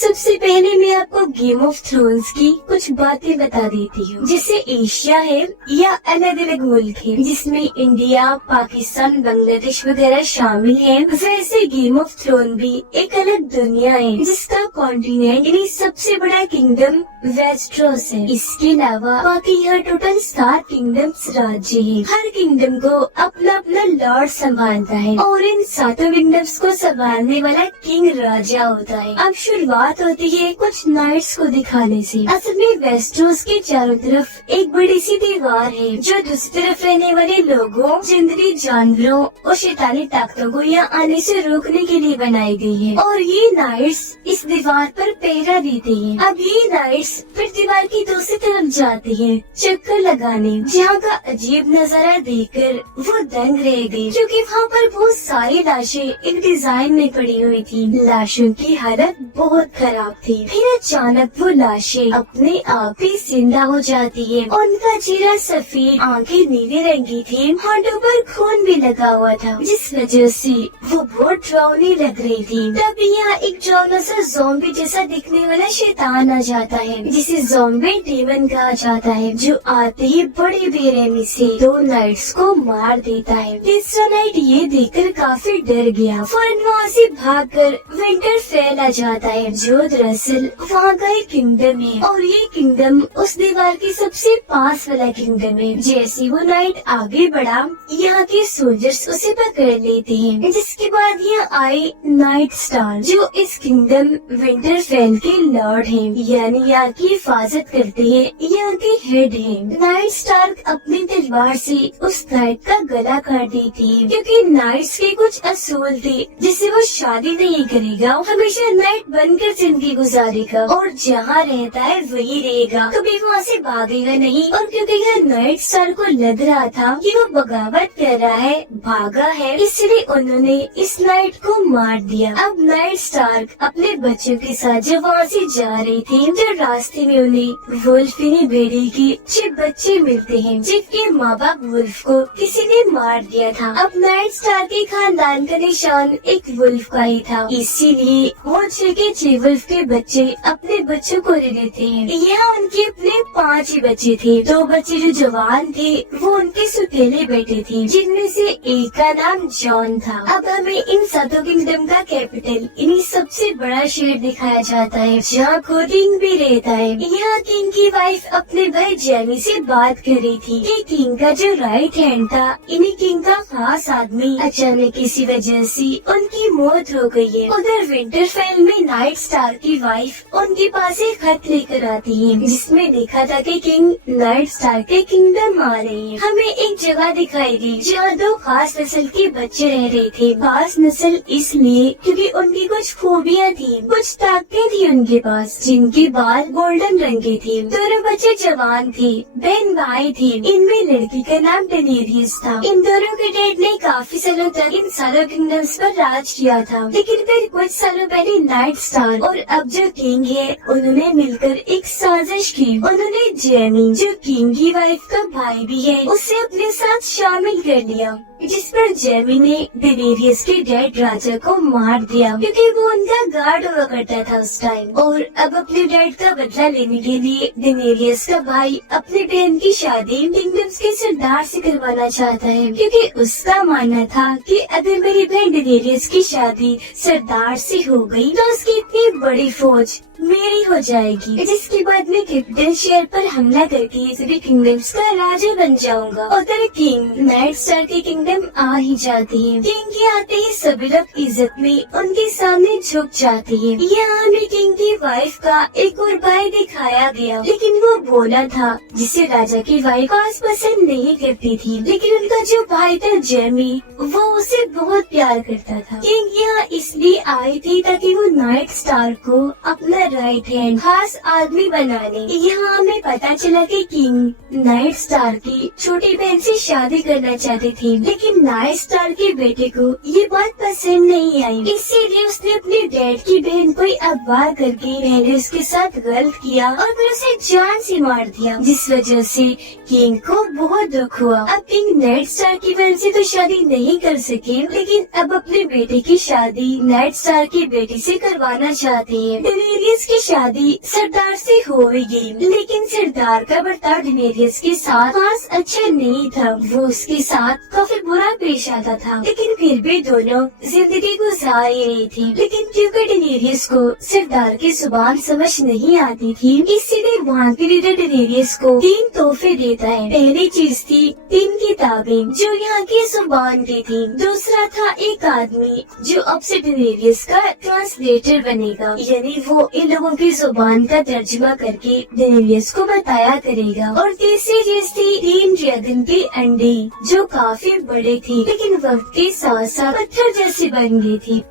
سب سے پہلے میں آپ کو گیم آف تھرونز کی کچھ باتیں بتا دیتی ہوں. جیسے ایشیا ہے یا الگ الگ ملک ہے جس میں انڈیا، پاکستان، بنگلہ دیش وغیرہ شامل ہیں، ویسے گیم آف تھرون بھی ایک الگ دنیا ہے جس کا کانٹیننٹ یعنی سب سے بڑا کنگڈم ویسٹروس ہے. اس کے علاوہ باقی یہاں ٹوٹل 7 کنگڈمس راجیہ ہیں. ہر کنگڈم کو اپنا اپنا لارڈ سنبھالتا ہے اور ان 7 کنگڈمس کو سنبھالنے والا کنگ راجا ہوتا ہے. اب شروعات ہوتی ہے کچھ نائٹس کو دکھانے سے. اصل میں ویسٹروس کے چاروں طرف ایک بڑی سی دیوار ہے جو دوسری طرف رہنے والے لوگوں، جنگلی جانوروں اور شیطانی طاقتوں کو یہاں آنے سے روکنے کے لیے بنائی گئی ہے، اور یہ نائٹس اس دیوار پر پہرا دیتے ہیں. اب یہ نائٹس پھر دیوار کی دوسری طرف جاتے ہیں چکر لگانے، جہاں کا عجیب نظارہ دیکھ کر وہ دنگ رہ گئی کیونکہ وہاں پر بہت ساری لاشیں ایک ڈیزائن میں پڑی ہوئی تھی. لاشوں کی حالت بہت خراب تھی. پھر اچانک وہ لاشیں اپنے آپ ہی زندہ ہو جاتی ہے. ان کا چہرہ سفید، آنکھیں نیلے رنگ کی تھی، ہاتھوں پر خون بھی لگا ہوا تھا جس وجہ سے وہ بہت ڈراؤنی لگ رہی تھی. تب یہاں ایک ڈراؤنا سا زومبی جیسا دکھنے والا شیطان آ جاتا ہے جسے زومبی ڈیمن کہا جاتا ہے، جو آتے ہی بڑی بے رحمی سے 2 نائٹس کو مار دیتا ہے. تیسرا نائٹ یہ دیکھ کر کافی ڈر گیا، فوراً وہاں سے بھاگ کر ونٹر فیل آ جاتا ہے جو دراصل وہاں کا ایک کنگڈم ہے، اور یہ کنگڈم اس دیوار کے سب سے پاس والا کنگڈم ہے. جیسے وہ نائٹ آگے بڑھا یہاں کے سولجرز اسے پکڑ لیتے ہیں، جس کے بعد یہاں آئے نائٹ اسٹار جو اس کنگڈم ونٹر فیل کے لارڈ ہیں، یعنی یہاں کی حفاظت کرتے ہیں، یہاں کے ہیڈ ہیں. نائٹ اسٹار اپنی تلوار سے اس نائٹ کا گلا کاٹ دیتی ہے کیونکہ نائٹس کے کچھ اصول تھے جسے وہ شادی نہیں کرے گا، ہمیشہ نائٹ بن کر زندگی گزارے گا اور جہاں رہتا ہے وہی رہے گا، کبھی وہاں سے بھاگے گا نہیں. اور کیونکہ یہ نائٹ اسٹار کو لگ رہا تھا کہ وہ بغاوت کر رہا ہے، بھاگا ہے، اس لیے انہوں نے اس نائٹ کو مار دیا. اب نائٹ اسٹار اپنے بچوں کے ساتھ جب وہاں سے جا رہی تھی تو راستے میں انہیں ولف یعنی بھیڑی کے 6 بچے ملتے ہیں جن کے ماں باپ ولف کو کسی نے مار دیا تھا. اب نائٹ اسٹار کے خاندان کا نشان ایک ولف کا ہی تھا، اسی لیے وہ 6 کے 6 ولف کے بچے اپنے بچوں کو لے لیتے ہیں. یہاں ان کے اپنے 5 ہی بچے تھے. 2 بچے جو جوان تھے وہ ان کے سکیلے بیٹے تھے جن میں سے ایک کا نام جان تھا. اب ہمیں ان 7 کنگڈم کا کیپٹل یعنی سب سے بڑا شہر دکھایا جاتا ہے جہاں کنگ بھی رہتا ہے. یہاں کنگ کی وائف اپنے بھائی جیمی سے بات کر رہی تھی کہ کنگ کا جو رائٹ ہینڈ تھا یعنی کنگ کا خاص آدمی اچانک کسی وجہ سے ان کی موت ہو گئی ہے. ادھر ونٹر فیل میں نائٹ اسٹار کی وائف ان کے پاس ایک خط لے کر آتی ہے جس میں لکھا تھا کہ کنگ نائٹ اسٹار کے کنگڈم آ رہے ہیں. ہمیں ایک جگہ دکھائی گئی جہاں 2 خاص نسل کے بچے رہ رہے تھے. خاص نسل اس لیے کیونکہ ان کی کچھ خوبیاں تھیں، کچھ طاقتیں تھی ان کے پاس، جن کے بال گولڈن رنگ کے تھے. دونوں بچے جوان تھے، بہن بھائی تھے. ان میں لڑکی کا نام ڈینیریس تھا. ان دونوں کے ڈیڈ نے کافی سالوں تک ان ساروں کنگڈمس پر راج کیا تھا، لیکن پھر کچھ سالوں پہلے نائٹ اسٹار اور اب جو کنگ ہے انہوں نے مل کر ایک سازش کی. انہوں نے جیمی جو کنگ کی وائف کا بھائی بھی ہے اسے اپنے ساتھ شامل کر لیا، جس پر جیمی نے ڈینیریس کے ڈیڈ راجا کو مار دیا کیونکہ وہ ان کا گارڈ ہوا کرتا تھا اس ٹائم. اور اب اپنے ڈیڈ کا بدلہ لینے کے لیے ڈینیریس کا بھائی اپنی بہن کی شادی کنگڈمس کے سردار سے کروانا چاہتا ہے کیونکہ اس کا ماننا تھا کہ اگر میری بہن ڈینیریس کی شادی سردار سے ہو گئی تو اس کی اتنی بڑی فوج میری ہو جائے گی، جس کے بعد میں کیپٹل شہر پر حملہ کر کے سبھی کنگڈمس کا راجا بن جاؤں گا. ادھر کنگ نائٹ اسٹار کی کنگڈم آ ہی جاتی ہے. کنگ کے آتے ہی سبھی لوگ عزت میں ان کے سامنے جھک جاتے ہیں. یہاں ہمیں کنگ کی وائف کا ایک اور بھائی دکھایا گیا، لیکن وہ بولا تھا جسے راجا کی وائف خاص پسند نہیں کرتی تھی، لیکن ان کا جو بھائی تھا جیمی وہ اسے بہت پیار کرتا تھا. کنگ یہاں اس لیے آئی تھی تاکہ وہ نائٹ اسٹار کو اپنا رائٹ ہینڈ خاص آدمی بنا لے. یہاں ہمیں پتا چلا کہ کنگ نائٹ اسٹار کی چھوٹی بہن سے شادی کرنا چاہتے تھے، لیکن نائٹ اسٹار کے بیٹے کو یہ بات پسند نہیں آئی، اسی لیے اس نے اپنے ڈیڈ کی بہن کو اغوا کر करके पहले उसके साथ गलत किया और फिर उसे जान से मार दिया, जिस वजह से किंग को बहुत दुख हुआ। अब किंग नेड स्टार्क की बहन से तो शादी नहीं कर सके, लेकिन अब अपने बेटे की शादी नेड स्टार्क की बेटी से करवाना चाहते हैं। डेनेरियस की शादी सरदार से हो ही गई, लेकिन सरदार का बर्ताव डेनेरियस के साथ खास अच्छा नहीं था। वो उसके साथ काफी बुरा पेश आता था, लेकिन फिर भी दोनों जिंदगी गुजार ही रही थी। लेकिन क्योंकि डेनेरियस को सरदार की जुबान समझ नहीं आती थी, इसीलिए वहाँ के लीडर डेनेरियस को 3 तोहफे देता है। पहली चीज थी 3 किताबें जो यहाँ की जुबान की थी। दूसरा था एक आदमी जो अब से डेनेरियस का ट्रांसलेटर बनेगा, यानी वो इन लोगों की जुबान का तर्जुमा करके डेनेरियस को बताया करेगा। और तीसरी चीज थी 3 ड्रैगन के अंडे जो काफी बड़े थे, लेकिन वक्त के साथ साथ पत्थर जैसे बन गए थे।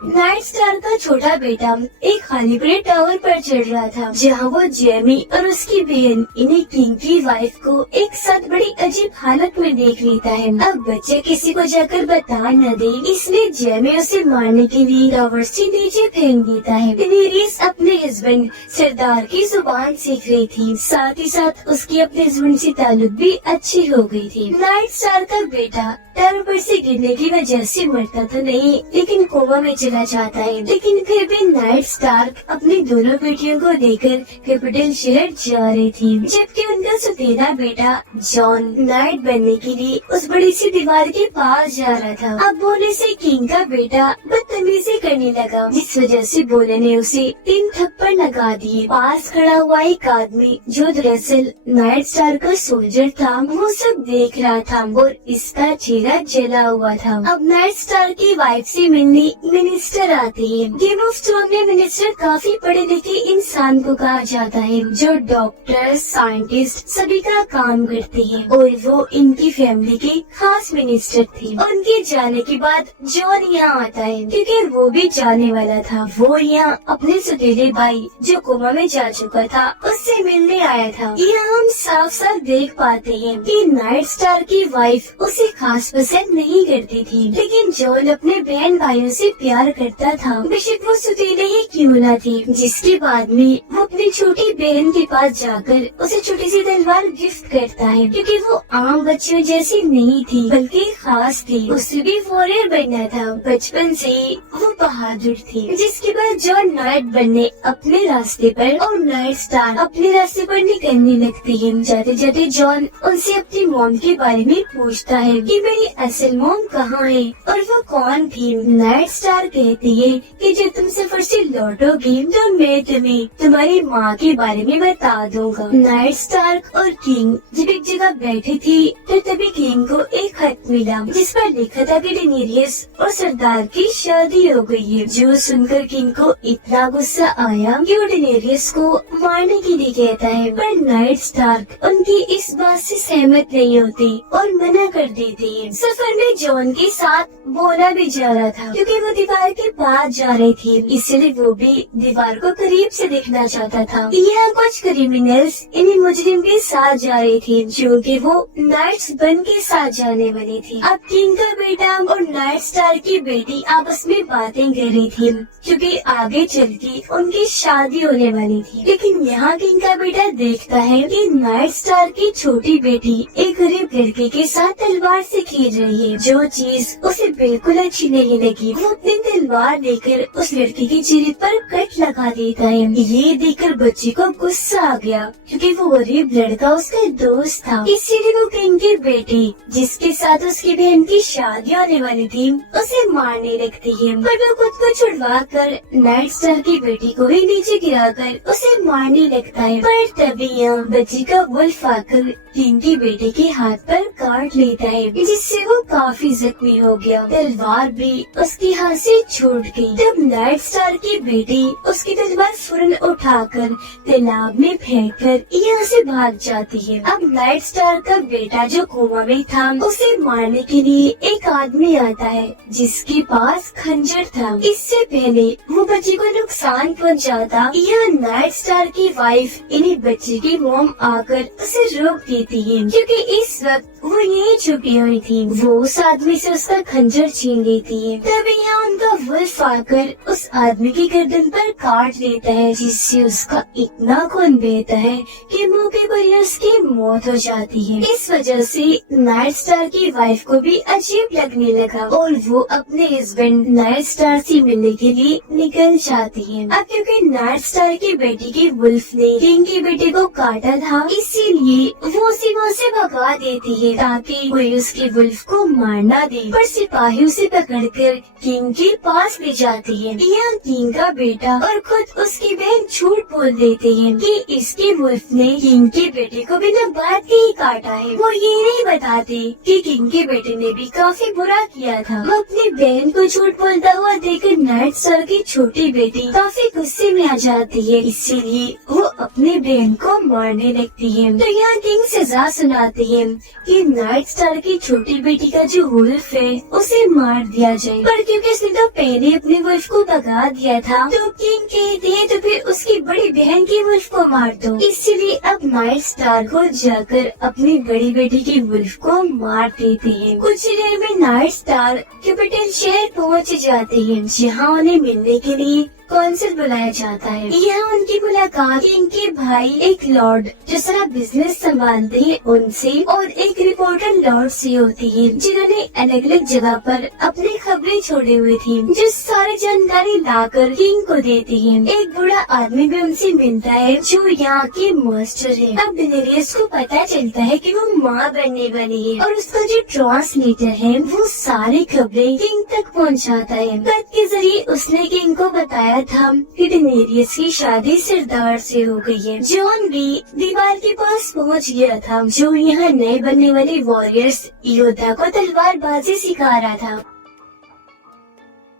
नाइट स्टार का छोटा बेटा एक खाली पड़े टावर पर चढ़ रहा था, जहाँ वो जेमी और उसकी बहन इन्हें किंग की वाइफ को एक साथ बड़ी अजीब हालत में देख लेता है। अब बच्चे किसी को जाकर बता न दे, इसलिए जेमी उसे मारने के लिए टावर से नीचे फेंक देता है। डेनेरियस अपने हस्बैंड सरदार की जुबान सीख रही थी, साथ ही साथ उसकी अपने हस्बैंड से ताल्लुक भी अच्छी हो गई थी। नाइट स्टार का बेटा टावर पर से गिरने की वजह से मरता तो नहीं, लेकिन कोमा में चला जाता है। लेकिन फिर भी नाइट स्टार्क अपनी दोनों बेटियों को लेकर कैपिटल शहर जा रही थी, जबकि उनका सौतेला बेटा जॉन नाइट बनने के लिए उस बड़ी सी दीवार के पास जा रहा था। अब बोले से किंग का बेटा बदतमीजी करने लगा, जिस वजह से बोले ने उसे 3 थप्पड़ लगा दिए। पास खड़ा हुआ एक आदमी जो दरअसल नाइट स्टार का सोल्जर था, वो सब देख रहा था और इसका चेहरा जला हुआ था। अब नाइट स्टार की वाइफ से मिलने मिनिस्टर आते हैं। गेम ऑफ थ्रोन में मिनिस्टर काफी पढ़े लिखे इंसान को कहा जाता है, जो डॉक्टर साइंटिस्ट सभी का काम करते हैं, और वो इनकी फैमिली के खास मिनिस्टर थे। उनके जाने के बाद जॉन यहाँ आता है, क्योंकि वो भी जाने वाला था। वो यहाँ अपने सौतेले भाई जो कोमा में जा चुका था उससे मिलने आया था। यहाँ हम साफ साफ देख पाते हैं कि नाइट स्टार की वाइफ उसे खास पसंद नहीं करती थी, लेकिन जॉन अपने बहन भाइयों से प्यार करता था, बेशक वो सौतेले ही क्यों न थे। जिसके बाद में वो अपनी छोटी बहन के पास जाकर उसे छोटी सी तलवार गिफ्ट करता है, क्योंकि वो आम बच्चों जैसी नहीं थी बल्कि खास थी। उसे भी वॉरियर बनना था, बचपन से वो बहादुर थी। जिसके बाद जॉन नाइट बनने अपने रास्ते पर और नाइट स्टार अपने रास्ते पर निकलने लगते हैं। जाते जाते जॉन उनसे अपनी मॉम के बारे में पूछता है कि मेरी असल मॉम कहाँ है और वो कौन थी। नाइट स्टार कहती है कि जब तुम सफर से लौटोगी तो मैं तुम्हें तुम्हारी माँ के बारे में बता दूंगा। नाइट स्टार और किंग जब एक जगह बैठे थे तो तभी किंग को एक खत मिला, जिस पर लिखा था कि डेनेरियस और सरदार की शादी हो गई है। जो सुनकर किंग को इतना गुस्सा आया कि वो डेनेरियस को मारने के लिए कहता है, पर नाइट स्टार उनकी इस बात से सहमत नहीं होती और मना कर देती है। सफर में जॉन के साथ बोला भी जा रहा था, क्योंकि वो दीवार के पास जा रही थी, इसलिए वो भी दीवार को करीब से देखना चाहता था। यहाँ कुछ क्रिमिनल्स इन्हीं मुजरिम के साथ जा रही थी, जो कि वो नाइट्स बन के साथ जाने वाली थी। अब किंग का बेटा और नाइट स्टार की बेटी आपस में बातें कर रही थी, क्योंकि आगे चल के उनकी शादी होने वाली थी। लेकिन यहाँ किंग का बेटा देखता है कि नाइट स्टार की छोटी बेटी एक गरीब लड़के के साथ तलवार से खेल रही है, जो चीज उसे बिल्कुल अच्छी नहीं लगी। वो अपनी तलवार लेकर उस लड़की के चेहरे पर कट लगा देता है। ये देखकर बच्ची को गुस्सा आ गया, क्योंकि वो गरीब लड़का उसका दोस्त था। इसीलिए वो किंग की बेटी जिसके साथ उसकी बहन की शादी होने वाली थी उसे मारने लगती है, पर वो खुद को छुड़वा कर नाइट स्टार की बेटी को ही नीचे गिराकर उसे मारने लगता है। पर तभी यहाँ बच्ची का वुल्फ आकर किंग की बेटी के हाथ पर काट लेता है, जिससे वो काफी जख्मी हो गया। तलवार भी उसके हाथ से छूट गई। तब नाइट स्टार की बेटी उसकी तलवार फौरन उठाकर तालाब में फेंककर यहाँ से भाग जाती है। अब नाइट स्टार का बेटा जो कोमा में था उसे मारने के लिए एक आदमी आता है, जिसके पास खंजर था। इससे पहले वो बच्ची को नुकसान पहुँचाता, यह नाइट स्टार की वाइफ इन्हीं बच्ची की मॉम आकर उसे रोक देती है, क्योंकि इस वक्त वो यही छुपी हुई थी। वो उस आदमी से उसका खंजर छीन लेती है। तभी यहाँ उनका वुल्फ आकर उस आदमी की गर्दन पर काट लेता है, जिससे उसका इतना खून बहता है कि मौके पर ही उसकी मौत हो जाती है। इस वजह से नाइट स्टार की वाइफ को भी अजीब लगने लगा और वो अपने हस्बैंड नाइट स्टार से मिलने के लिए निकल जाती है। अब क्योंकि नाइट स्टार की बेटी की वुल्फ ने किंग की बेटे को काटा था, इसीलिए वो उसे वहाँ से भगा देती है ताकि कोई उसकी वुल्फ को मार ना दे। पर सिपाही उसे पकड़कर किंग के पास ले जाती है। यहाँ किंग का बेटा और खुद उसकी बहन झूठ बोल देते हैं कि इसकी वुल्फ ने किंग के बेटे को बिना बात के ही काटा है। वो ये नहीं बताते कि किंग के बेटे ने भी काफी बुरा किया था। वो अपनी बहन को झूठ बोलता हुआ देखकर नाइट स्टार की छोटी बेटी काफी गुस्से में आ जाती है, इसीलिए वो अपनी बहन को मारने लगती है। तो यहाँ किंग सजा सुनाते हैं कि नाइट स्टार की छोटी बेटी का जो वुल्फ है उसे मार दिया जाए। पर क्योंकि उसने तो पहले अपनी वुल्फ को भगा दिया था, तो किंग कहते हैं तो फिर उसकी बड़ी बहन की वुल्फ को मार दो। इसीलिए अब नाइट स्टार को जाकर अपनी बड़ी बेटी की वुल्फ को मार देते हैं। कुछ देर में नाइट स्टार कैपिटल शहर पहुँच जाते हैं, जहाँ उन्हें मिलने के लिए कौंसिल बुलाया जाता है। यहाँ उनकी मुलाकात इनके भाई एक लॉर्ड जो सारा बिजनेस संभालते हैं उनसे और एक रिपोर्टर लॉर्ड से होती है, जिन्होंने अलग अलग जगह पर अपनी खबरें छोड़ी हुई थी, जो सारी जानकारी लाकर किंग को देती है। एक बूढ़ा आदमी भी उनसे मिलता है जो यहाँ के मास्टर है। अब डेनेरियस को पता चलता है कि वो माँ बनने वाली है और उसका जो ट्रांसलेटर है वो सारी खबरें किंग तक पहुँचाता है। खत के जरिए उसने किंग को बताया था कि डेनेरियस की शादी सरदार से हो गई है। जॉन भी दीवार के पास पहुंच गया था, जो यहाँ नए बनने वाले वॉरियर्स योद्धा को तलवारबाजी सिखा रहा था।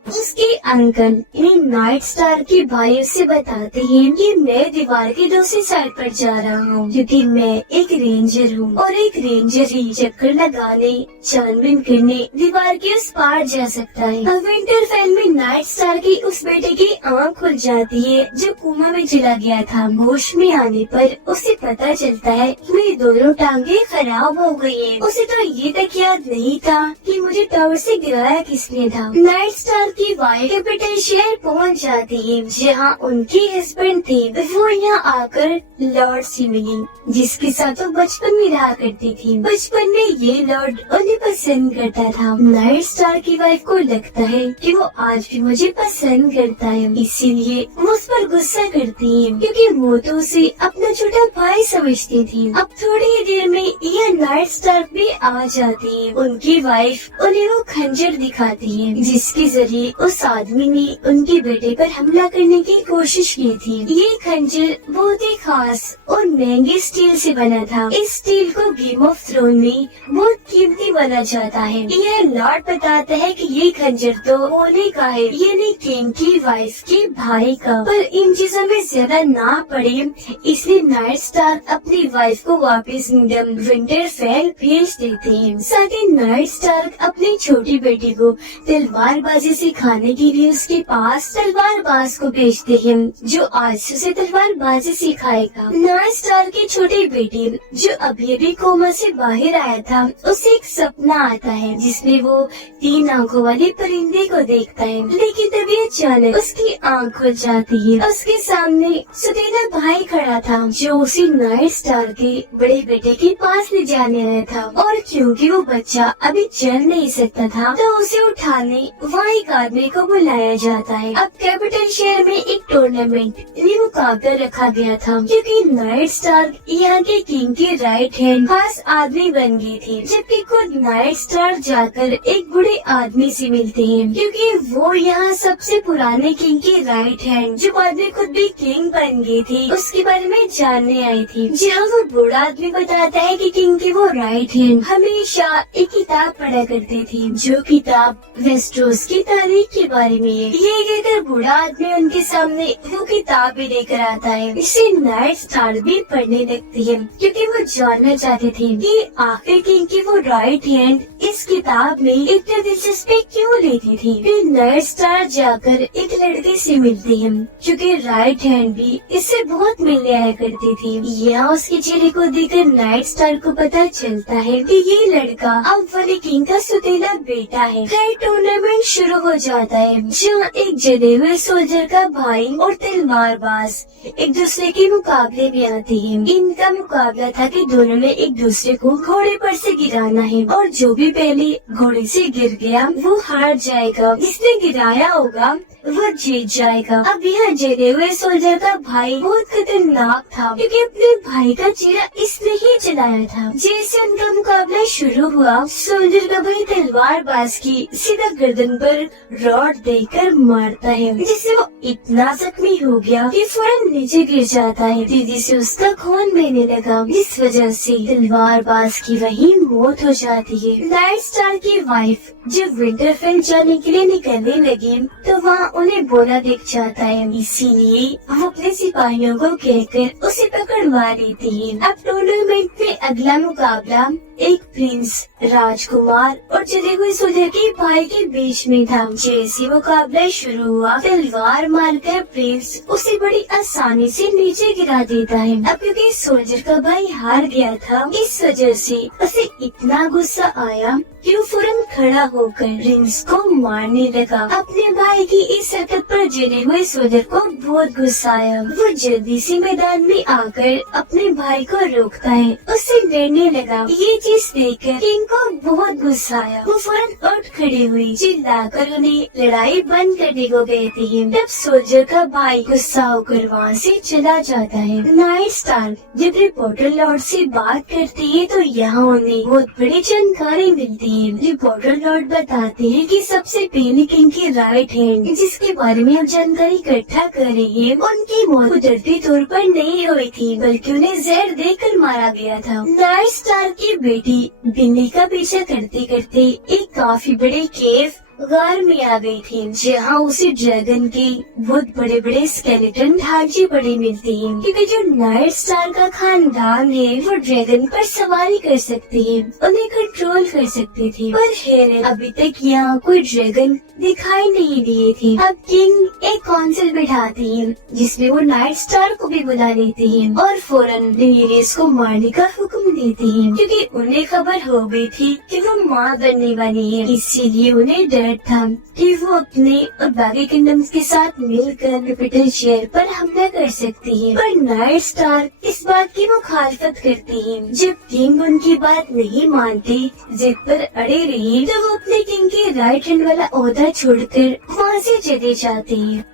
उसके अंकल यानी नाइट स्टार के भाई उसे बताते हैं कि मैं दीवार की दूसरी साइड पर जा रहा हूँ, क्योंकि मैं एक रेंजर हूँ और एक रेंजर ही चक्कर लगाने छानबीन करने दीवार के उस पार जा सकता है। अब विंटरफेल में नाइट स्टार की उस बेटे की आँख खुल जाती है जो कोमा में चला गया था। होश में आने पर उसे पता चलता है कि मेरी दोनों टांगे खराब हो गई है। उसे तो ये तक याद नहीं था कि मुझे टावर से गिराया किसने था। नाइट स्टार की वाइफ कैपिटल शहर पहुंच जाती है, जहां उनके हस्बैंड थे। वो यहाँ आकर लॉर्ड से मिली, जिसके साथ वो बचपन में रहा करती थी। बचपन में ये लॉर्ड उन्हें पसंद करता था। नाइट स्टार की वाइफ को लगता है कि वो आज भी मुझे पसंद करता है, इसीलिए वो उस पर गुस्सा करती है, क्योंकि वो तो उसे अपना छोटा भाई समझती थी। अब थोड़ी ही देर में यह नाइट स्टार भी आ जाती है। उनकी वाइफ उन्हें वो खंजर दिखाती है, जिसके जरिए उस आदमी ने उनके बेटे पर हमला करने की कोशिश की थी। ये खंजर बहुत ही खास और महंगे स्टील से बना था। इस स्टील को गेम ऑफ थ्रोन में बहुत कीमती माना जाता है। यह लॉर्ड बताता है कि ये खंजर तो होने का है, यानी किंग की वाइफ के भाई का। पर इन चीजों में ज्यादा ना पड़े, इसलिए नाइट स्टार अपनी वाइफ को वापस किंगडम विंटरफेल भेज देते हैं। साथ ही नाइट स्टार अपनी छोटी बेटी को तलवारबाजी सिखाने के लिए उसके पास तलवारबाज को भेजते हैं, जो आज से उसे तलवारबाजी सिखाएगा। नाइट स्टार की छोटी बेटी जो अभी अभी कोमा से बाहर आया था, उसे एक सपना आता है जिसमें वो 3 आंखों वाले परिंदे को देखता है। लेकिन तभी अचानक उसकी आंख खुल जाती है। उसके सामने सुतेला भाई खड़ा था, जो उसे नाइट स्टार के बड़े बेटे के पास ले जाने आया था। और क्योंकि वो बच्चा अभी चल नहीं सकता था, तो उसे उठाने वहाँ एक आदमी को बुलाया जाता है। अब कैपिटल शहर में एक टूर्नामेंट मुकाबला रखा गया था, क्योंकि नाइट स्टार यहाँ के किंग के राइट हैंड खास आदमी बन गई थी। जबकि खुद नाइट स्टार जाकर एक बूढ़े आदमी से मिलते हैं, क्योंकि वो यहाँ सबसे पुराने किंग के राइट हैंड, जो बाद में खुद भी किंग बन गई थी, उसके बारे में जानने आई थी। जहाँ वो बूढ़ा आदमी बताता है कि किंग के वो राइट हैंड हमेशा एक किताब पढ़ा करती थी, जो किताब वेस्टरोस की तारीख के बारे में है। ये कहकर बूढ़ा आदमी उनके सामने वो किताब भी लेकर आता है। इसे नाइट स्टार भी पढ़ने लगती है क्योंकि वो जानना चाहते थे कि आखिर किंग की वो राइट हैंड इस किताब में इतनी दिलचस्पी क्यों लेती थी। फिर नाइट स्टार जाकर एक लड़के से मिलती है क्योंकि राइट हैंड भी इससे बहुत मिलने आया करती थी। यहाँ उसके चेहरे को देखकर नाइट स्टार को पता चलता है कि ये लड़का अब वाले किंग का सुतीला बेटा है। फिर टूर्नामेंट शुरू हो जाता है जहाँ एक जले हुए सोल्जर का भाई और तलवारबाज एक दूसरे के मुकाबले में आते हैं। इनका मुकाबला था कि दोनों ने एक दूसरे को घोड़े पर से गिराना है और जो भी पहले घोड़े से गिर गया वो हार जाएगा, जिसने गिराया होगा वो जीत जाएगा। अब यह जले हुए सोल्जर का भाई बहुत खतरनाक था क्योंकि अपने भाई का चेहरा इसने ही जलाया था। जैसे उनका मुकाबला शुरू हुआ, सोल्जर का भाई तलवारबाज की सीधा गर्दन पर रॉड देकर मारता है, जिससे वो इतना जख्मी हो गया कि फौरन नीचे गिर जाता है। तेजी से उसका खून बहने लगा, जिस वजह से तलवारबाज की वही मौत हो जाती है। नाइट स्टार की वाइफ जब विंटरफेल जाने के लिए निकलने लगी तो वहाँ उन्हें बोला दिख जाता है, इसीलिए वो अपने सिपाहियों को कहकर उसे पकड़वा लेती है। अब टूर्नामेंट में अगला मुकाबला एक प्रिंस, राजकुमार और जले हुए सोल्जर के भाई के बीच में था। जैसे मुकाबला शुरू हुआ, तलवार मारकर प्रिंस उसे बड़ी आसानी से नीचे गिरा देता है। अब क्योंकि सोल्जर का भाई हार गया था, इस वजह से उसे इतना गुस्सा आया कि वो फौरन खड़ा होकर प्रिंस को मारने लगा। अपने भाई की इस हरकत पर जले हुए सोल्जर को बहुत गुस्सा आया। वो जल्दी से मैदान में आकर अपने भाई को रोकता है, उससे लड़ने लगा। ये चीज देखकर किंग को बहुत गुस्सा आया। वो फौरन उठ खड़े हुई, चिल्लाकर उन्हें लड़ाई बंद करने को कहती है। तब सोल्जर का भाई गुस्सा होकर वहाँ से चला जाता है। नाइट स्टार जब रिपोर्टर लॉर्ड से बात करती है तो यहाँ उन्हें बहुत बड़ी जानकारी मिलती है। रिपोर्टर लॉर्ड बताते हैं कि सबसे पहले किंग की राइट हैंड, जिसके बारे में हम जानकारी इकट्ठा कर रहे हैं, उनकी मौत कुदरती तौर पर नहीं हुई थी बल्कि उन्हें जहर देकर मारा गया था। नाइट स्टार की बेटी बिल्ली का पीछा करते करते एक काफी बड़े केव गार में आ गई थी, जहाँ उसे ड्रैगन के बहुत बड़े बड़े स्केलेटन ढांचे पड़े मिलते हैं क्योंकि जो नाइट स्टार का खानदान है वो ड्रैगन पर सवारी कर सकते हैं, उन्हें कंट्रोल कर सकते थे। पर हैरत, अभी तक यहाँ कोई ड्रैगन दिखाई नहीं दिए थे। अब किंग एक काउंसिल बैठाती है जिसमें वो नाइट स्टार को भी बुला लेती है और फौरन डेनेरियस को मारने का हुक्म देती है क्योंकि उन्हें खबर हो गई थी कि वो माँ बनने वाली है। इसीलिए उन्हें डर था कि वो अपने और बाकी किंगडम्स के साथ मिलकर कैपिटल शहर पर हमला कर सकती है। पर नाइट स्टार इस बात की मुखालफत करती है। जब किंग उनकी बात नहीं मानते, जिद पर अड़े रहे, तो वो अपने किंग के राइट हैंड वाला ओहदा छोड़कर वहाँ से चले जाते हैं।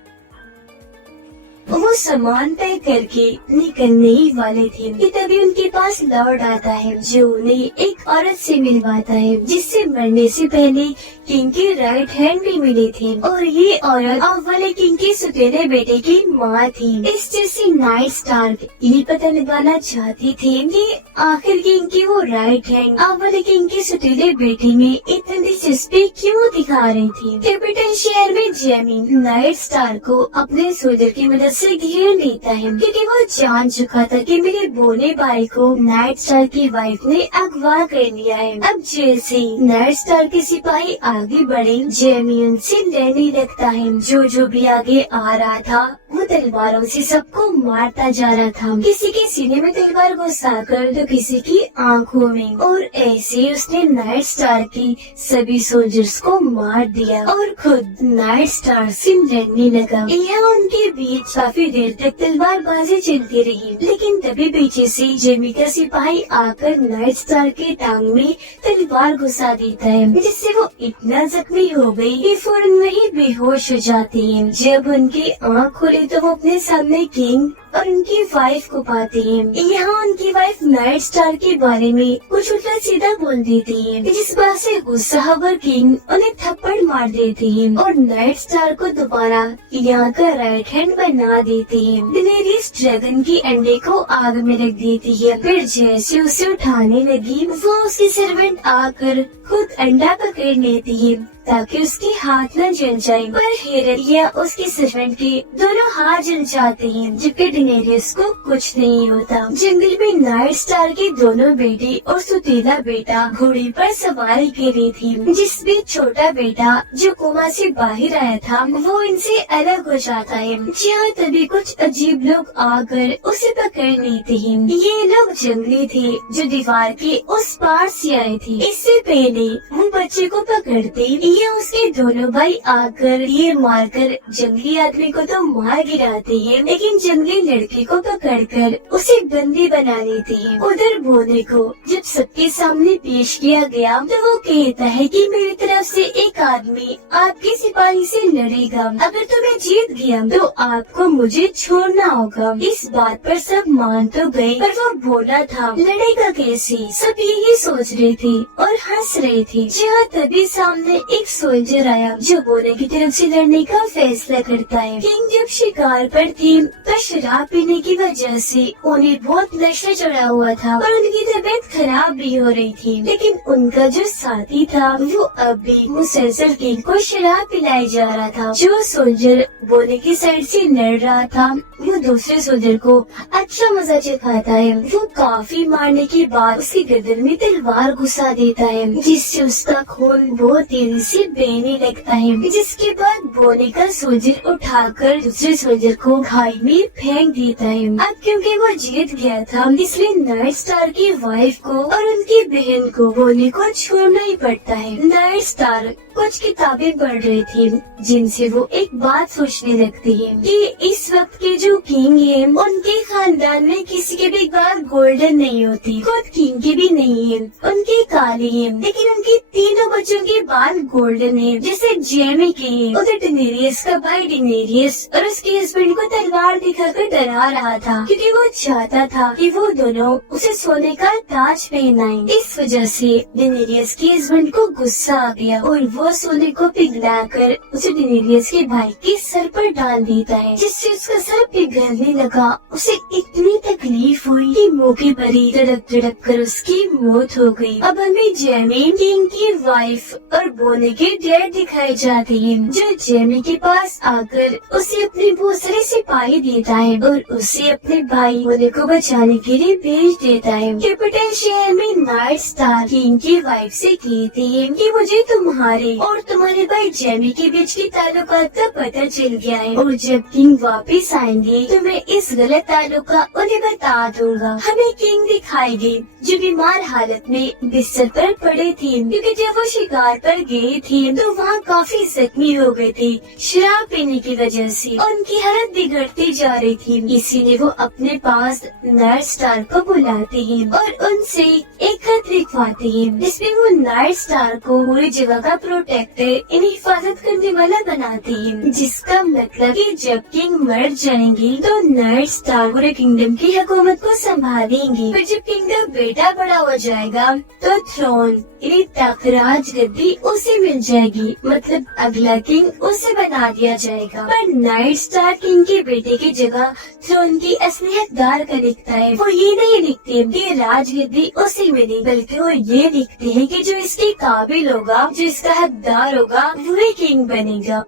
वो सामान पैक करके निकलने ही वाले थे कि तभी उनके पास लॉर्ड आता है जो उन्हें एक औरत से मिलवाता है जिससे मरने से पहले किंग के राइट हैंड भी मिले थे और ये औरत अब वाले किंग के सुतेले बेटे की माँ थी। इस जैसे नाइट स्टार ये पता लगाना चाहती थी कि आखिर किंग की वो राइट हैंड अब वाले किंग के सुतेले बेटे में इतनी दिलचस्पी क्यों दिखा रही थी। कैपिटल शहर में जेमी नाइट स्टार को अपने सोल्जर की मदद से घेर लेता है क्योंकि वो जान चुका था कि मेरे बोने भाई को नाइट स्टार की वाइफ ने अगवा कर लिया है। अब जैसे नाइट स्टार के सिपाही आगे बढ़े, जेमी उनसे लड़ने लगता है। जो भी आगे आ रहा था वो तलवारों से सबको मारता जा रहा था, किसी के सीने में तलवार घुसाकर तो किसी की आंखों में, और ऐसे उसने नाइट स्टार की सभी सोल्जर्स को मार दिया और खुद नाइट स्टार से लड़ने लगा। यहाँ उनके बीच काफी देर तक तलवारबाजी चलती रही, लेकिन तभी पीछे से जेमी का सिपाही आकर नाइट स्टार के टांग में तलवार घुसा देता है जिससे वो इतना जख्मी हो गई कि फौरन वही बेहोश हो जाती है। जब उनकी आँख खुली तो वो अपने सामने किंग और उनकी वाइफ को पाते हैं। यहाँ उनकी वाइफ नाइट स्टार के बारे में कुछ उल्टा सीधा बोल देती है, जिस बात से गुस्सा होकर किंग उन्हें थप्पड़ मार देते हैं और नाइट स्टार को दोबारा यहाँ का राइट हैंड बना देते हैं। डेनेरियस ड्रैगन की अंडे को आग में रख देती है। फिर जैसे उसे उठाने लगी, वो उसकी सर्वेंट आकर खुद अंडा पकड़ लेती है ताकि उसके हाथ न जल जाए, पर हेरन या उसकी सर्वेंट के दोनों हाथ जल जाते हैं, जबकि डेनेरियस को कुछ नहीं होता। जंगल में नाइट स्टार के दोनों बेटे और सुतीला बेटा घोड़े पर सवारी कर रही थी, जिसमें छोटा बेटा जो कोमा से बाहर आया था वो इनसे अलग हो जाता है। जहाँ तभी कुछ अजीब लोग आकर उसे पकड़ लेते हैं। ये लोग जंगली थे जो दीवार के उस पार से आए थे। इससे पहले वो बच्चे को पकड़ते या उसके दोनों भाई आकर ये मारकर जंगली आदमी को तो मार गिराते हैं, लेकिन जंगली लड़के को पकड़कर उसे बंदी बना लेते हैं। उधर बोने को जब सबके सामने पेश किया गया तो वो कहता है कि मेरी तरफ से एक आदमी आपके सिपाही से लड़ेगा, अगर तुम्हें जीत गया तो आपको मुझे छोड़ना होगा। इस बात पर सब मान तो गए, पर वो बोला था लड़ेगा कैसे। सब यही सोच रहे थे और हंस रहे थे। जहाँ तभी सामने एक सोल्जर आया जो बोने की तरफ से लड़ने का फैसला करता है। किंग जब शिकार पर थी तो शराब पीने की वजह से उन्हें बहुत नशा चढ़ा हुआ था और उनकी तबीयत खराब भी हो रही थी, लेकिन उनका जो साथी था वो अब भी मुसलसल किंग को शराब पिलाई जा रहा था। जो सोल्जर बोने की साइड से लड़ रहा था वो दूसरे सोल्जर को अच्छा मजा चखाता है। वो काफी मारने के बाद उसकी गर्दन में तलवार घुसा देता है, जिससे उसका खून बहुत तेजी से बहने लगता है। जिसके बाद बोने का सोल्जर उठाकर दूसरे सोल्जर को खाई में फेंक देता है। अब क्योंकि वो जीत गया था इसलिए नाइट स्टार की वाइफ को और उनकी बहन को बोने को छोड़ना ही पड़ता है। नाइट स्टार कुछ किताबें पढ़ रही थी जिनसे वो एक बात सोचने लगती है कि इस वक्त के जो किंग है उनके खानदान में किसी के भी बाल गोल्डन नहीं होती, खुद किंग के भी नहीं है, उनके काले हैं, लेकिन उनके तीनों बच्चों के बाल गोल्डन है जैसे जेमी के हैं। उधर डेनेरियस का भाई डेनेरियस और उसके हस्बैंड को तलवार दिखाकर डरा रहा था क्योंकि वो चाहता था कि वो दोनों उसे सोने का ताज पहनाएं। इस वजह से डेनेरियस के हस्बैंड को गुस्सा आ गया और वो सोने को पिघलाकर उसे डेनेरियस के भाई के सर पर डाल देता है, जिससे उसका सर पिघलने लगा। उसे इतनी तकलीफ हुई कि मौके पर ही तड़प कर उसकी मौत हो गई। अब हमें जेमी किंग की वाइफ और बोने के डैड दिखाए जाते हैं, जो जेमी के पास आकर उसे अपने बहुत सारे सिपाही देता है और उसे अपने भाई बोने को बचाने के लिए भेज देता है। कैपिटल शहर में नाइट स्टार किंग की वाइफ से कहते हैं कि मुझे तुम्हारे और तुम्हारे भाई जेमी के बीच की ताल्लुकात का पता चल गया है और जब किंग वापस आएंगे तो मैं इस गलत ताल्लुका उन्हें बता दूंगा। हमें किंग दिखाएंगे जो बीमार हालत में बिस्तर पर पड़े थे, क्योंकि जब वो शिकार पर गए थे तो वहाँ काफी जख्मी हो गए थे शराब पीने की वजह से। उनकी हालत बिगड़ती जा रही थी, इसीलिए वो अपने पास नाइट स्टार को बुलाते हैं और उनसे एक खत लिखवाते हैं जिसमें वो नाइट स्टार को पूरी जगह का प्रोटेक्टर इन्हें हिफाजत करने वाला बनाते हैं, जिसका मतलब कि जब किंग मर जाएंगे तो नाइट स्टार पूरे किंगडम की हुकूमत को संभालेंगे। फिर जब किंग का बेटा बड़ा हो जाएगा तो थ्रोन इन्हें तखराज गद्दी उसे मिल जाएगी, मतलब अगला किंग उसे बना दिया जाएगा। पर नाइट स्टार किंग के बेटे की जगह थ्रोन की असली हकदार का लिखता है। वो ये नहीं लिखते कि राजगद्दी उसे मिली, बल्कि वो ये लिखते हैं कि जो इसके काबिल होगा, जो इसका हकदार होगा, वही किंग बनेगा।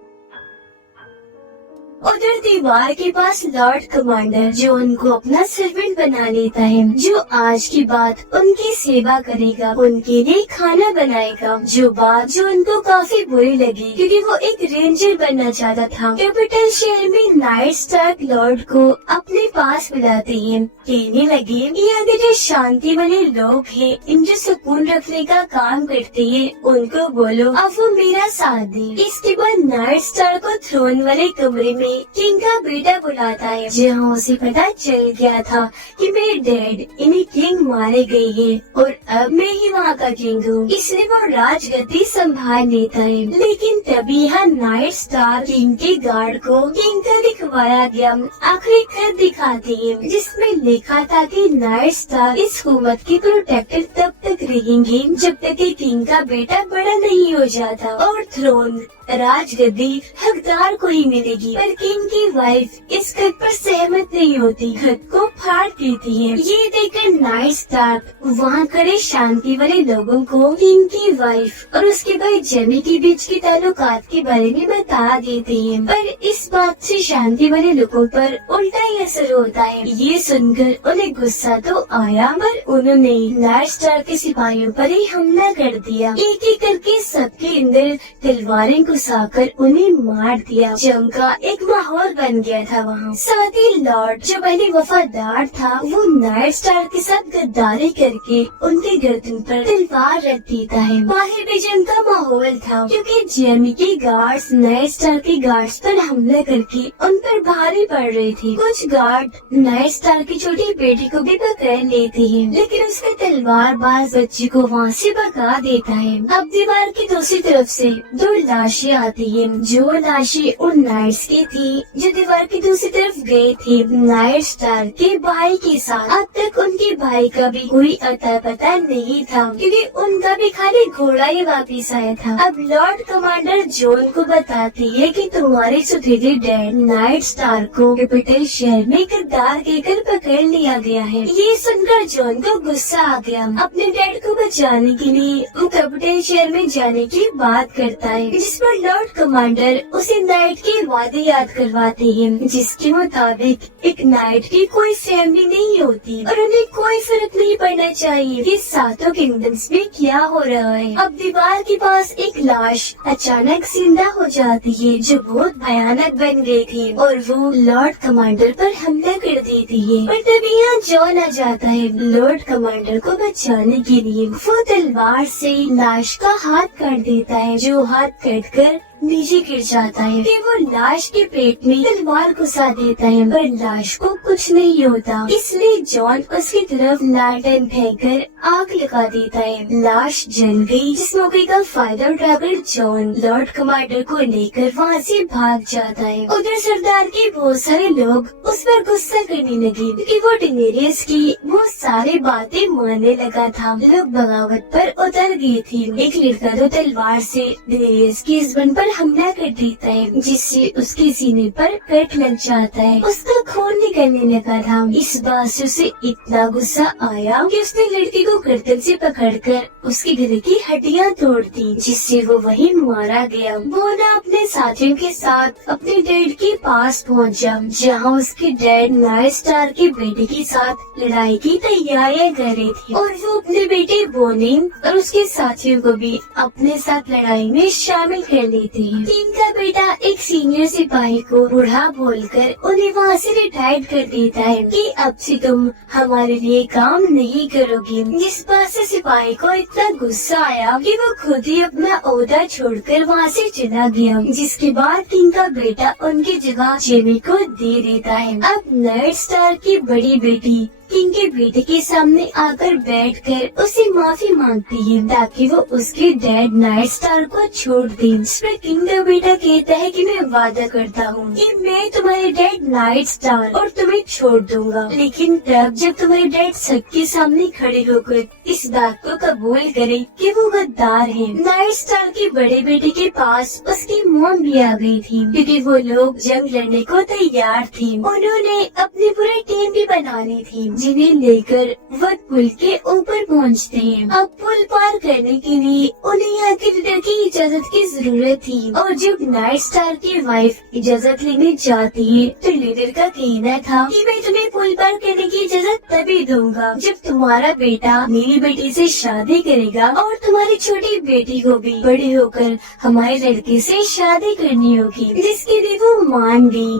उधर दीवार के पास लॉर्ड कमांडर जो उनको अपना सर्वेंट बना लेता है, जो आज की बात उनकी सेवा करेगा, उनके लिए खाना बनाएगा, जो बात जो उनको काफी बुरी लगी क्योंकि वो एक रेंजर बनना चाहता था। कैपिटल शहर में नाइट स्टार लॉर्ड को अपने पास बुलाते हैं, कहने लगे यहाँ जो शांति वाले लोग हैं, इन जो सुकून रखने का काम करते हैं, उनको बोलो अब वो मेरा साथ दे। इसके बाद नाइट स्टार को थ्रोन वाले कमरे में में किंग का बेटा बुलाता है, जहाँ उसे पता चल गया था कि मेरे डैड इन्हें किंग मारे गए हैं और अब मैं ही वहाँ का किंग हूँ, इसलिए वो राजगद्दी संभाल लेता है। लेकिन तभी यहाँ नाइट स्टार किंग के गार्ड को किंग का दिखवाया गया आखिरी खत दिखाती है, जिसमें लिखा था कि नाइट स्टार इस हुकूमत की प्रोटेक्टर तब तक रहेंगे जब तक कि किंग का बेटा बड़ा नहीं हो जाता और थ्रोन राजगद्दी हकदार को ही मिलेगी। पर किंग की वाइफ इस खत पर सहमत नहीं होती, खत को फाड़ देती है। ये देखकर नाइट स्टार वहाँ खड़े शांति वाले लोगों को किंग की वाइफ और उसके भाई जेमी के बीच के ताल्लुकात के बारे में बता देते हैं। पर इस बात से शांति वाले लोगों पर उल्टा ही असर होता है। ये सुनकर उन्हें गुस्सा तो आया, पर उन्होंने नाइट स्टार के सिपाहियों पर ही हमला कर दिया। एक एक करके सबके अंदर तलवारें घुसाकर उन्हें मार दिया। जंग का एक माहौल बन गया था वहाँ। साथ ही लॉर्ड जो पहले वफादार था वो नाइट स्टार के साथ गद्दारी करके उनके गर्दन पर तलवार रख देता है। बाहर भी जंग का माहौल था क्योंकि जेमी के गार्ड्स नाइट स्टार के गार्ड्स पर हमला करके उन पर भारी पड़ रहे थे। कुछ गार्ड नाइट स्टार की छोटी बेटी को भी पकड़ लेते हैं, लेकिन उसका तलवार बाज बच्ची को वहाँ से भगा देता है। अब दीवार की दूसरी तरफ से दो लाशें आती है, जो लाशें उन नाइट्स की थी जो दीवार की दूसरी तरफ गए थे नाइट स्टार के भाई के साथ। अब तक उनके भाई का भी कोई अता पता नहीं था क्योंकि उनका भी खाली घोड़ा ही वापिस आया था। अब लॉर्ड कमांडर जॉन को बताती है कि तुम्हारे सुथेरे डैड नाइट स्टार को कैपिटल शहर में गद्दार कहकर पकड़ लिया गया है। ये सुनकर जॉन को गुस्सा आ गया। अपने डैड को बचाने के लिए वो कैपिटल शहर में जाने की बात करता है, जिस पर लॉर्ड कमांडर उसे नाइट के वादे याद करवाते हैं, जिसके मुताबिक एक नाइट की कोई फैमिली नहीं होती और उन्हें कोई फर्क नहीं पड़ना चाहिए कि सातों किंगडम्स में क्या हो रहा है। अब दीवार के पास एक लाश अचानक जिंदा हो जाती है जो बहुत भयानक बन गई थी और वो लॉर्ड कमांडर पर हमला कर देती है। और तभी यहाँ जॉन आ जाता है लॉर्ड कमांडर को बचाने के लिए। वो तलवार से लाश का हाथ काट देता है, जो हाथ कट कर नीचे गिर जाता है। फिर वो लाश के पेट में तलवार घुसा देता है, पर लाश को कुछ नहीं होता, इसलिए जॉन उसकी तरफ लालटेन फेंककर आग लगा देता है। लाश जल गई। इस मौके का फायदा उठाकर जॉन लॉर्ड कमांडर को लेकर वहाँ से भाग जाता है। उधर सरदार के बहुत सारे लोग उस पर गुस्सा करने लगे क्योंकि वो डेनेरियस की वो सारी बातें मानने लगा था। लोग बगावत पर उतर गए थे। एक लड़का तो तलवार से डेनेरियस के हस्बैंड पर हमला कर देता है, जिससे उसके सीने पर कट लग जाता है। उसका खून निकलने लगा था। इस बात से उसे इतना गुस्सा आया कि उसने लड़की को गर्दन से पकड़कर उसके गले की हड्डियां तोड़ दी, जिससे वो वहीं मारा गया। वो ना अपने साथियों के साथ अपने डैड के पास पहुंचा, जहां उसके डैड नाइट स्टार के बेटे के साथ लड़ाई की तैयारियां कर रहे थे और वो अपने बेटे बोनी और उसके साथियों को भी अपने साथ लड़ाई में शामिल कर लेते हैं। किंग का बेटा एक सीनियर सिपाही को बूढ़ा बोलकर उन्हें वहाँ से रिटायर्ड कर देता है कि अब से तुम हमारे लिए काम नहीं करोगे। जिस बात से सिपाही को इतना गुस्सा आया कि वो खुद ही अपना ओहदा छोड़कर वहाँ से चला गया। जिसके बाद किंग का बेटा उनकी जगह जेमी को दे देता है। अब नाइट स्टार की बड़ी बेटी किंग के बेटे के सामने आकर बैठकर उससे माफी मांगती है ताकि वो उसके डैड नाइट स्टार को छोड़ दे। इस पर किंग का बेटा कहता है कि मैं वादा करता हूँ कि मैं तुम्हारे डैड नाइट स्टार और तुम्हें छोड़ दूंगा, लेकिन तब जब तुम्हारे डैड सबके सामने खड़े होकर इस बात को कबूल करे कि वो गद्दार है। नाइट स्टार के बड़े बेटे के पास उसकी मॉम भी आ गई थी क्योंकि वो लोग जंग लड़ने को तैयार थी। उन्होंने अपनी पूरी टीम भी बना ली थी, जिन्हें लेकर वो पुल के ऊपर पहुंचते हैं। अब पुल पार करने के लिए उन्हें यहाँ के लीडर की इजाजत की जरूरत थी और जब नाइट स्टार की वाइफ इजाजत लेने जाती है तो लीडर का कहना था कि मैं तुम्हें पुल पार करने की इजाजत तभी दूंगा जब तुम्हारा बेटा मेरी बेटी से शादी करेगा और तुम्हारी छोटी बेटी को भी बड़ी होकर हमारे लड़के से शादी करनी होगी, जिसके लिए वो मान गई।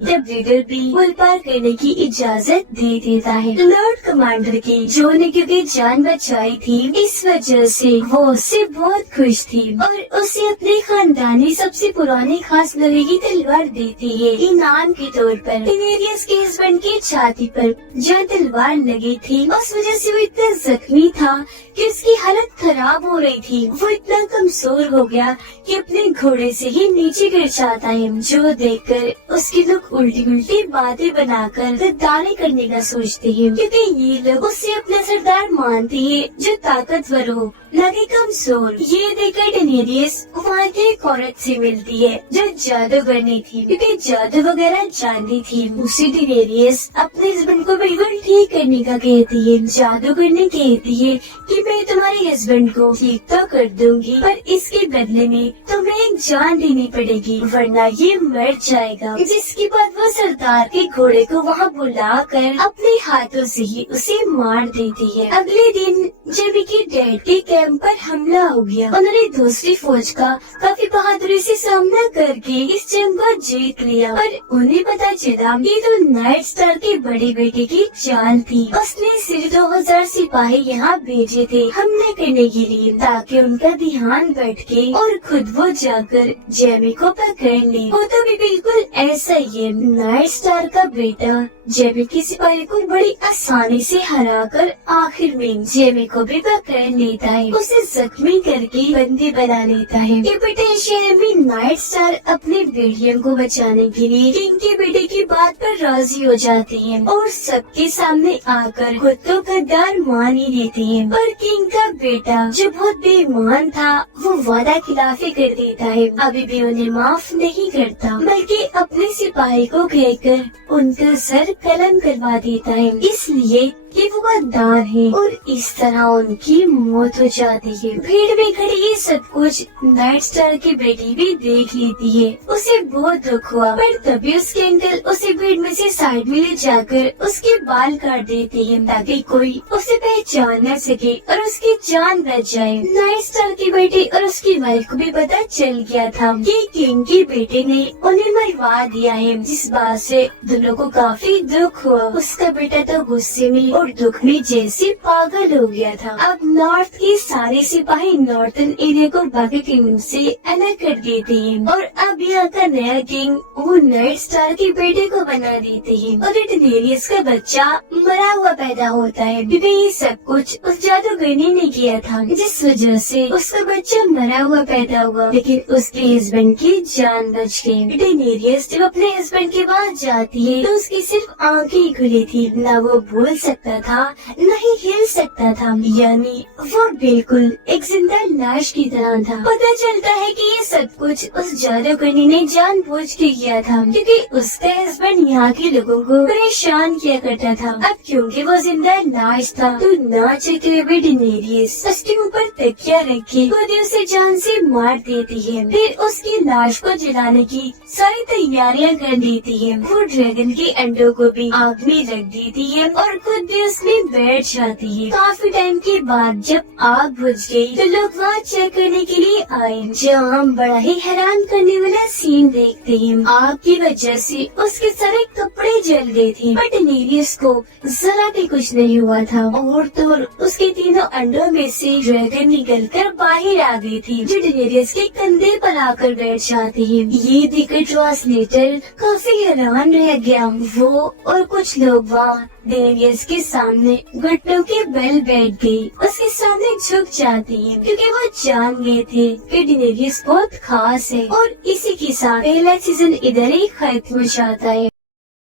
जब रीडर भी पुल पार करने की इजाजत दे देता है। लॉर्ड कमांडर की जो ने क्योंकि जान बचाई थी, इस वजह से वो उससे बहुत खुश थी और उसे अपने खानदानी सबसे पुरानी खास लोहे की तलवार देती है इनाम के तौर पर। डेनेरियस के हस्बैंड की छाती पर जहाँ तलवार लगी थी, उस वजह से वो इतना जख्मी था कि उसकी हालत खराब हो रही थी। वो इतना कमजोर हो गया कि अपने घोड़े से ही नीचे गिर जाता है, जो देखकर उसके लोग उल्टी उल्टी बातें बनाकर गद्दारी करने का सोचते हैं, क्योंकि ये लोग उसे अपना सरदार मानते हैं जो ताकतवर हो, न कि कमजोर। ये देखकर डेनेरियस वहाँ की एक औरत से मिलती है जो जादूगरनी थी, क्योंकि जादू वगैरह जानती थी। उसे डेनेरियस अपने हस्बैंड को बिल्कुल ठीक करने का कहती है। जादूगरनी कहती है कि मैं तुम्हारे हस्बैंड को ठीक तो कर दूंगी, पर इसके बदले में तुम्हें एक जान देनी पड़ेगी, वरना ये मर जाएगा। जिसके बाद वो सरदार के घोड़े को वहाँ बुलाकर अपने हाथों से ही उसे मार देती है। अगले दिन जेबी की डैड के कैंप पर हमला हो गया। उन्होंने दूसरी फौज का काफी बहादुरी से सामना करके इस जंग को जीत लिया, पर उन्हें पता चला ये तो नाइट स्टार के बड़े बेटे की चाल थी। उसने सिर्फ 2000 सिपाही यहाँ भेजे थे हमले करने के लिए, ताकि उनका ध्यान भटके और खुद वो जाकर जेबी को पकड़ ले। वो तो भी बिल्कुल ऐसा ही है। नाइट स्टार का बेटा जेबी के सिपाही को बड़ी आसानी से हराकर आखिर में जेबी को भी पकड़ लेता है, उसे जख्मी करके बंदी बना लेता है। कैपिटल शहर में नाइट स्टार अपने बेटियों को बचाने के लिए किंग के बेटे की बात पर राजी हो जाते हैं और सबके सामने आकर खुद को गद्दार मान ही लेते हैं। पर किंग का बेटा जो बहुत बेईमान था, वो वादा खिलाफी कर देता है, अभी भी उन्हें माफ नहीं करता, बल्कि अपने सिपाही को कहकर उनका सर कलम करवा देता है, इसलिए कि वो गद्दार है, और इस तरह उनकी मौत हो जाती है। भीड़ में खड़ी ये सब कुछ नाइट स्टार की बेटी भी देख लेती है। उसे बहुत दुख हुआ, पर तभी उसके अंकल उसे भीड़ में से साइड में ले जाकर उसके बाल काट देते हैं, ताकि कोई उसे पहचान न सके और उसकी जान बच जाए। नाइट स्टार की बेटी और उसकी वाइफ को भी पता चल गया था कि किंग के बेटे ने उन्हें मरवा दिया है, जिस बात से दोनों को काफी दुख हुआ। उसका बेटा तो गुस्से में और दुख में जैसे पागल हो गया था। अब नॉर्थ के सारे सिपाही नॉर्थन एरिया को बाकी किंग से अलग कर देते हैं, और अब यहाँ का नया किंग वो नाइट स्टार के बेटे को बना देते हैं, और डेनेरियस का बच्चा मरा हुआ पैदा होता है, क्योंकि ये सब कुछ उस जादूगरनी ने किया था, जिस वजह से उसका बच्चा मरा हुआ पैदा हुआ, लेकिन उसके हस्बैंड की जान बच गई। डेनेरियस जब अपने हस्बैंड के पास जाती है तो उसकी सिर्फ आंखें खुली थी, न वो बोल सकता था नहीं हिल सकता था, यानी वो बिल्कुल एक जिंदा लाश की तरह था। पता चलता है कि ये सब कुछ उस जादूगरनी ने जानबूझ के किया था, क्योंकि उसका हस्बैंड यहाँ के लोगों को परेशान किया करता था। अब क्योंकि वो जिंदा लाश था, तो ना चाहते हुए डेनेरियस उसके ऊपर तकिया रखे खुद उसे जान से मार देती है, फिर उसकी लाश को जलाने की सारी तैयारियां कर देती है। वो ड्रैगन के अंडों को भी आग में रख देती है और खुद भी उसमें बैठ जाती है। काफी टाइम के बाद जब आग बुझ गई तो लोग वहाँ चेक करने के लिए आए, जहाँ हम बड़ा ही हैरान करने वाला सीन देखते हैं। आग की वजह से उसके सारे कपड़े जल गए थे, बट डेनेरियस को जरा भी कुछ नहीं हुआ था, और तो उसके तीनों अंडों में से ड्रैगन निकलकर बाहर आ गई थी, जो डेनेरियस के कंधे पर आकर बैठ जाती है। ये देखकर ट्रांसलेटर काफी हैरान रह गया। वो और कुछ लोग वहाँ डेनेरियस के सामने घुटनों के बल बैठ गई, उसके सामने झुक जाती है, क्योंकि वो जान गए थे कि डेनेरियस बहुत खास है। और इसी के साथ पहला सीजन इधर ही खत्म हो जाता है।